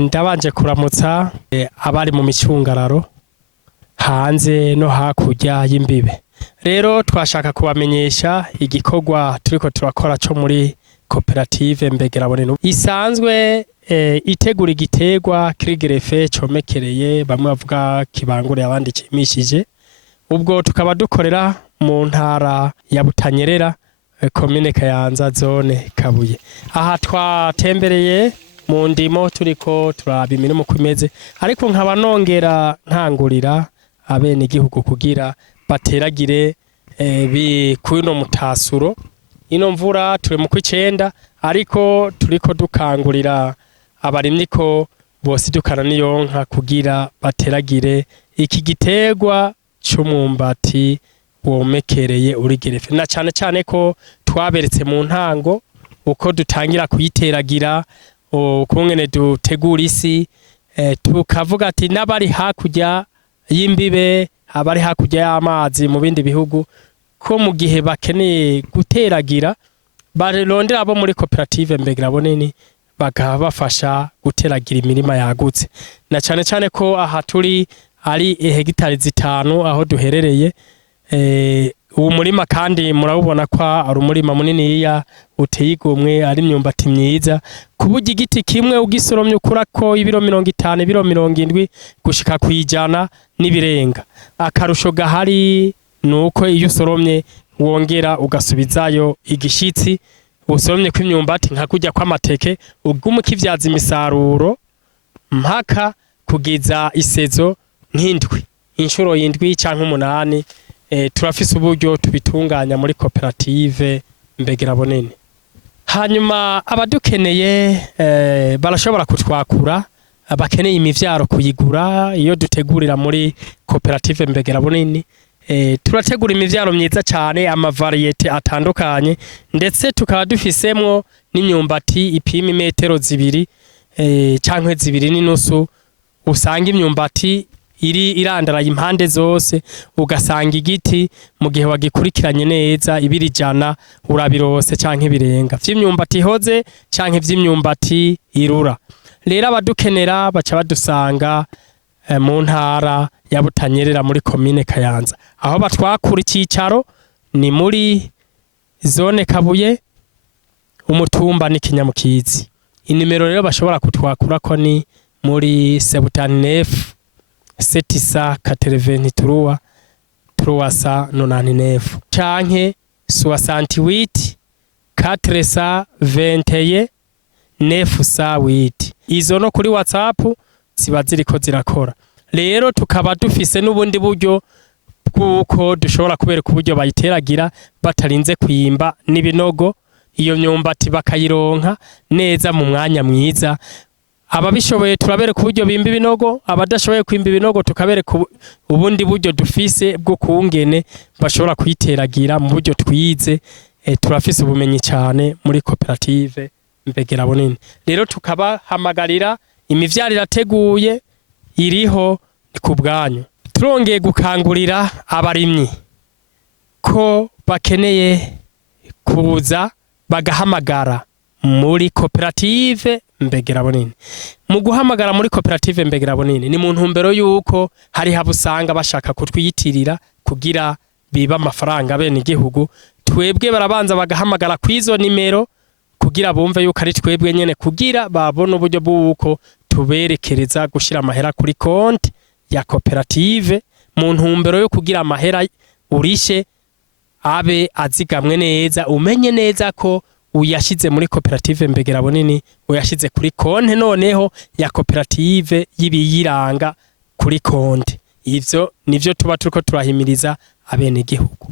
Ndabanje kuramutsa abari mu micungararo hanze no hakurya y'imbibe. Rero twashaka kubamenyesha igikorwa turiko turakora co muri koperative Mbegerabonene isanzwe itegura igiterwa kirigerefe comekereye, bamwe bavuga kibanguriye abandi kimishije. Ubwo tukaba dukorera mu ntara ya Butanyerera, komine Kayanza, zone Kabuye. Aha twatembereye mu ndimo turiko turaba imirimo uko imeze, ariko nkaba nongera nkangurira abene igihugu kugira bateragire kuno mutasuro. Ino mvura turi mu kw'icenda, ariko turiko dukangurira abarimyi ko bosidukana niyonka kugira bateragire iki giterwa c'umwumbati womekereye urigerefe, na cane cane ko twaberetse mu ntango uko dutangira kuyiteragira, ukungene dutegura isi, tukavuga ati n'abari hakurya y'imbibe, abari hakurya y'amazi mu bindi bihugu, ko mu gihe bakeneye guteragira barondera abo muri koperative Mbegerabonene bakabafasha guteragira imirima yagutse, na cane cane ko aha turi ari hegitari 5 aho duherereye. Uwo murima kandi murabubona ko ari umurima muniniya uteye igomwe, ari imyumbati myiza, kuburyo igiti kimwe ugisoromye ukurako ibiro 50, ibiro 70 gushika kwijana n'ibirenga. Akarusho gahari nuko iyo usoromye wongera ugasubizayo igishitsi, usoromye kw'imyumbati nka kurya kw'amateke, uguma ukivyaza imisaruro mpaka kugiza isezo nk'indwi, inshuro y'indwi canke 8. Turafise uburyo tubitunganya muri koperative Mbegerabonene. Hanyuma abadukeneye barashobora kutwakura, abakeneye imivyaro kuyigura iyo dutegurira muri koperative Mbegerabonene. Turategura imivyaro myiza cane, amavariyete atandukanye, ndetse tukaba dufisemwo n'imyumbati ipima imetero 2 canke 2.5. Usanga imyumbati irandaraye impande zose, ugasanga igiti mu gihe wagikurikiranye neza ibiri 100 urabirose canke birenga, vy'imyumbati ihoze canke vy'imyumbati irura. Rero abadukenera baca badusanga mu ntara ya Butanyerera muri komine Kayanza. Aho batwakura icicaro ni muri zone Kabuye, umutumba ni Kinyamukizi. Inimero rero bashobora kutwakura ko ni muri 79 783 399 canke 68 421 908. Izo no kuri WhatsApp ziba ziriko zirakora. Rero tukaba dufise n'ubundi buryo bw'uko dushobora kubereka uburyo bayiteragira batarinze kwimba n'ibinogo, iyo myumbati bakayironka neza mu mwanya mwiza. Ababishoboye turabereka uburyo bimba ibinogo, abadashoboye kwimba ibinogo tukabereka ubundi buryo dufise bwo kungene bashobora kuyiteragira mu buryo twize. Turafise ubumenyi cyane muri koperative Mbegerabonene. Rero tukabahamagarira, imivyaro irateguye, iriho ku bwanyu. Turongeye gukangurira abarimyi ko bakeneye kuza bagahamagara muri koperative Mbegerabonene. Mu guhamagara muri koperative Mbegerabonene ni mu ntumbero yuko hari habusanga bashaka kutwiyitirira kugira biba amafaranga bene igihugu. Twebwe barabanza bagahamagara kwizo nimero kugira bumve yuko ari twebwe nyene, kugira babone uburyo bw'uko tuberekereza gushira amahera kuri konti ya koperative, mu ntumbero yo kugira amahera urishe abe azigamwe neza, umenye neza ko uyashize muri koperative Mbegerabonene, uyashize kuri konti noneho ya koperative y'ibiyiranga kuri konti. Ivyo nivyo tuba turiko turahimiriza abene igihugu.